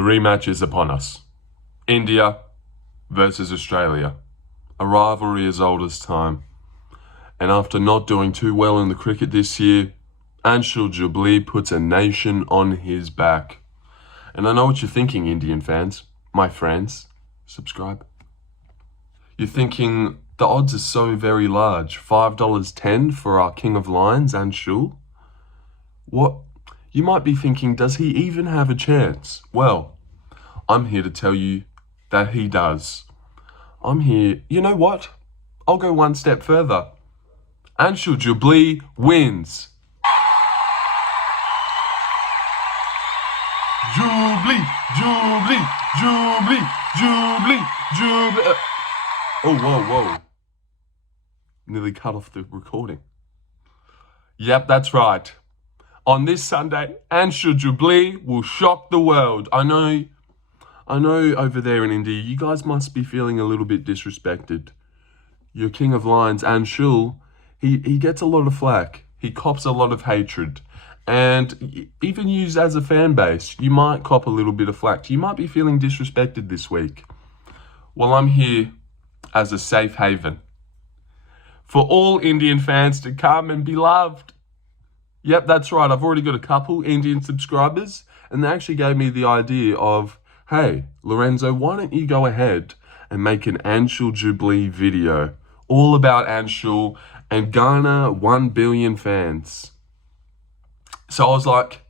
The rematch is upon us. India versus Australia. A rivalry as old as time. And after not doing too well in the cricket this year, Anshul Jubli puts a nation on his back. And I know what you're thinking, Indian fans. My friends, subscribe. You're thinking the odds are so very large. $5.10 for our King of Lions, Anshul. What? You might be thinking, does he even have a chance? Well, I'm here to tell you that he does. I'm here. You know what? I'll go one step further. Anshul Jubli wins. Jubli, Jubli, Jubli, Jubli, Jubli. Oh, whoa. Nearly cut off the recording. Yep, that's right. On this Sunday, Anshul Jubli will shock the world. I know over there in India, you guys must be feeling a little bit disrespected. Your King of Lions, Anshul, he gets a lot of flack. He cops a lot of hatred. And even you as a fan base, you might cop a little bit of flack. You might be feeling disrespected this week. Well, I'm here as a safe haven for all Indian fans to come and be loved. Yep, that's right. I've already got a couple Indian subscribers, and they actually gave me the idea of, hey, Lorenzo, why don't you go ahead and make an Anshul Jubli video all about Anshul and garner 1 billion fans? So I was like,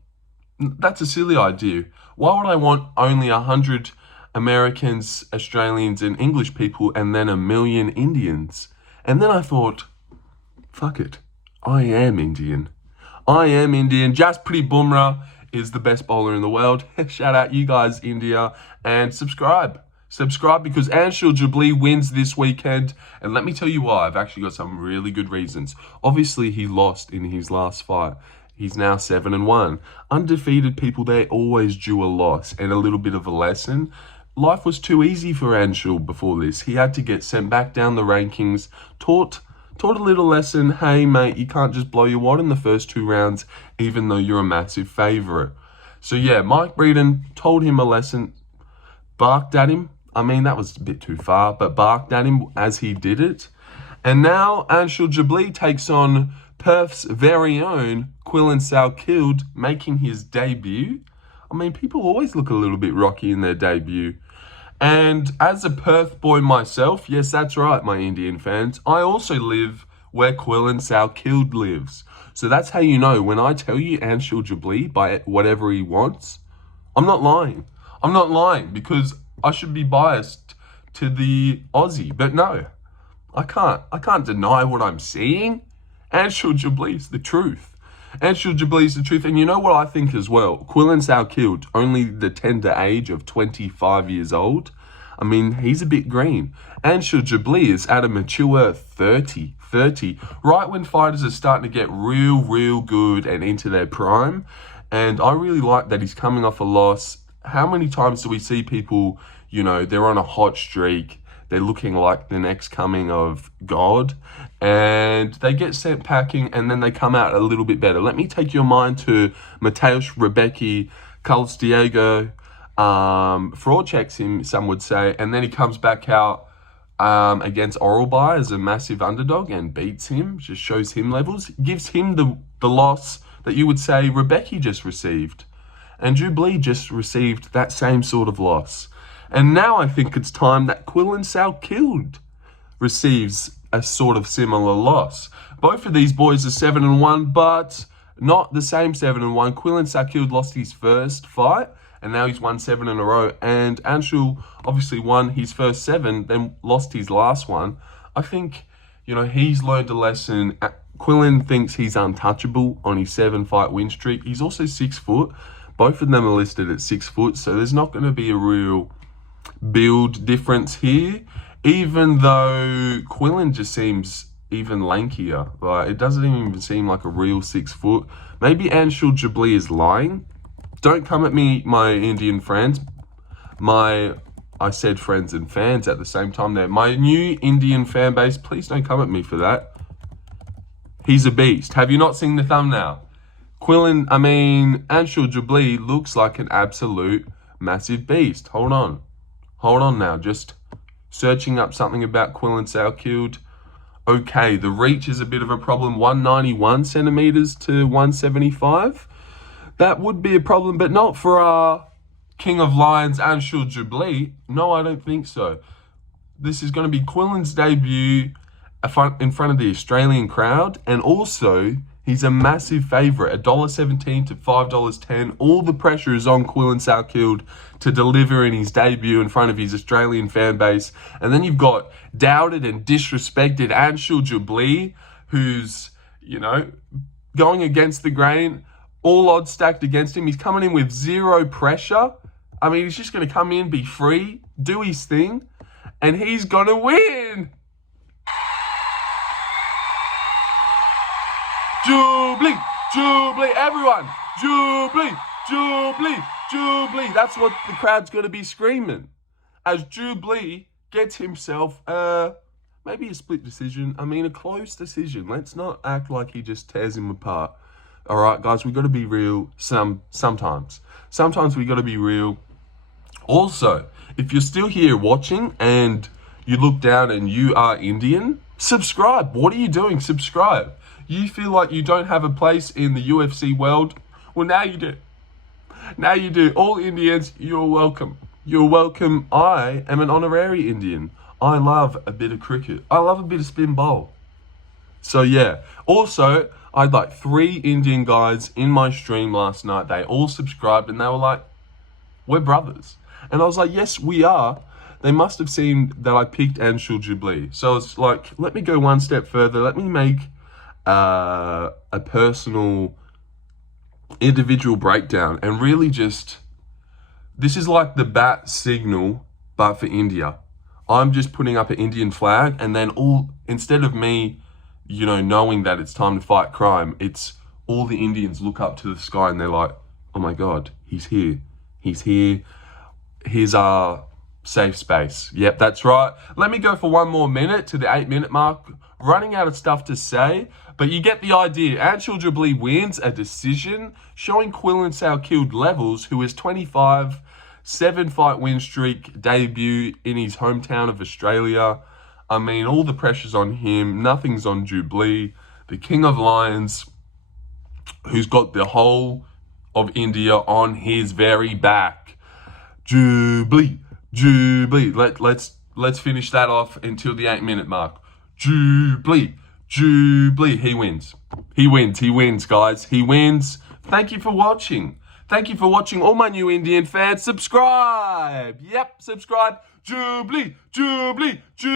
that's a silly idea. Why would I want only 100 Americans, Australians, and English people and then 1 million Indians? And then I thought, fuck it. I am Indian. Jasprit Bumrah is the best bowler in the world. Shout out you guys, India, and subscribe. Subscribe because Anshul Jubli wins this weekend. And let me tell you why. I've actually got some really good reasons. Obviously, he lost in his last fight. He's now 7-1. Undefeated people, they always due a loss and a little bit of a lesson. Life was too easy for Anshul before this. He had to get sent back down the rankings, taught a little lesson. Hey, mate, you can't just blow your wad in the first 2 rounds, even though you're a massive favourite. So, yeah, Mike Breeden told him a lesson, barked at him. I mean, that was a bit too far, but barked at him as he did it. And now Anshul Jubli takes on Perth's very own Quillan Salkeld, making his debut. I mean, people always look a little bit rocky in their debut. And as a Perth boy myself, yes, that's right, my Indian fans, I also live where Quillan Salkeld lives. So that's how you know when I tell you Anshul Jubli by whatever he wants, I'm not lying. I'm not lying because I should be biased to the Aussie. But no, I can't deny what I'm seeing. Anshul Jubli is the truth. Anshul Jubli is the truth. And you know what I think as well? Quillan Salkeld, only the tender age of 25 years old. I mean, he's a bit green. Anshul Jubli is at a mature 30. Right when fighters are starting to get real good and into their prime. And I really like that he's coming off a loss. How many times do we see people, they're on a hot streak, they're looking like the next coming of God, and they get sent packing, and then they come out a little bit better. Let me take your mind to Mateusz Rebecki, Carlos Diego, fraud checks him, some would say, and then he comes back out against Oralby as a massive underdog and beats him, just shows him levels, gives him the loss that you would say Rebecki just received. And Jubli just received that same sort of loss. And now I think it's time that Quillan Salkeld receives a sort of similar loss. Both of these boys are 7-1, but not the same 7-1. Quillan Salkeld lost his first fight, and now he's won 7 in a row. And Anshul obviously won his first 7, then lost his last one. I think, he's learned a lesson. Quillan thinks he's untouchable on his 7-fight win streak. He's also 6 foot. Both of them are listed at 6 foot, so there's not going to be a real build difference here, even though Quillan just seems even lankier. Like, it doesn't even seem like a real 6 foot. Maybe Anshul Jubli is lying. Don't come at me, my Indian friends. I said friends and fans at the same time there. My new Indian fan base, please don't come at me for that. He's a beast. Have you not seen the thumbnail? Anshul Jubli looks like an absolute massive beast. Hold on now, just searching up something about Quillan Salkeld. Okay, the reach is a bit of a problem, 191 centimeters to 175. That would be a problem, but not for our King of Lions, Anshul Jubli. No, I don't think so. This is going to be Quillan's debut in front of the Australian crowd, and also he's a massive favourite, $1.17 to $5.10. All the pressure is on Quillan Salkeld to deliver in his debut in front of his Australian fan base. And then you've got doubted and disrespected Anshul Jubli, who's, going against the grain, all odds stacked against him. He's coming in with zero pressure. I mean, he's just going to come in, be free, do his thing, and he's going to win. Jubli, Jubli, everyone, Jubli, Jubli, Jubli. That's what the crowd's going to be screaming as Jubli gets himself maybe a split decision. I mean, a close decision. Let's not act like he just tears him apart. All right, guys, we got to be real sometimes. Sometimes we got to be real. Also, if you're still here watching and you look down and you are Indian, subscribe. What are you doing? Subscribe. You feel like you don't have a place in the UFC world? Well, now you do. Now you do. All Indians, you're welcome. You're welcome. I am an honorary Indian. I love a bit of cricket. I love a bit of spin bowl. So, yeah. Also, I had like 3 Indian guys in my stream last night. They all subscribed and they were like, we're brothers. And I was like, yes, we are. They must have seen that I picked Anshul Jubli. So it's like, let me go one step further. Let me make a personal, individual breakdown and really just, this is like the bat signal, but for India. I'm just putting up an Indian flag, and then instead of me, knowing that it's time to fight crime, it's all the Indians look up to the sky and they're like, oh my God, he's here. He's here. Here's our safe space. Yep, that's right. Let me go for one more minute to the 8-minute mark. Running out of stuff to say, but you get the idea. Anshul Jubli wins a decision, showing Quillan Salkeld levels, who is 25, 7-fight win streak, debut in his hometown of Australia. I mean, all the pressure's on him. Nothing's on Jubli, the King of Lions, who's got the whole of India on his very back. Jubli, Jubli. Let's finish that off until the 8-minute mark. Jubli, Jubli. He wins, guys. He wins. Thank you for watching. Thank you for watching, all my new Indian fans. Subscribe. Yep, subscribe. Jubli, Jubli, Jubli.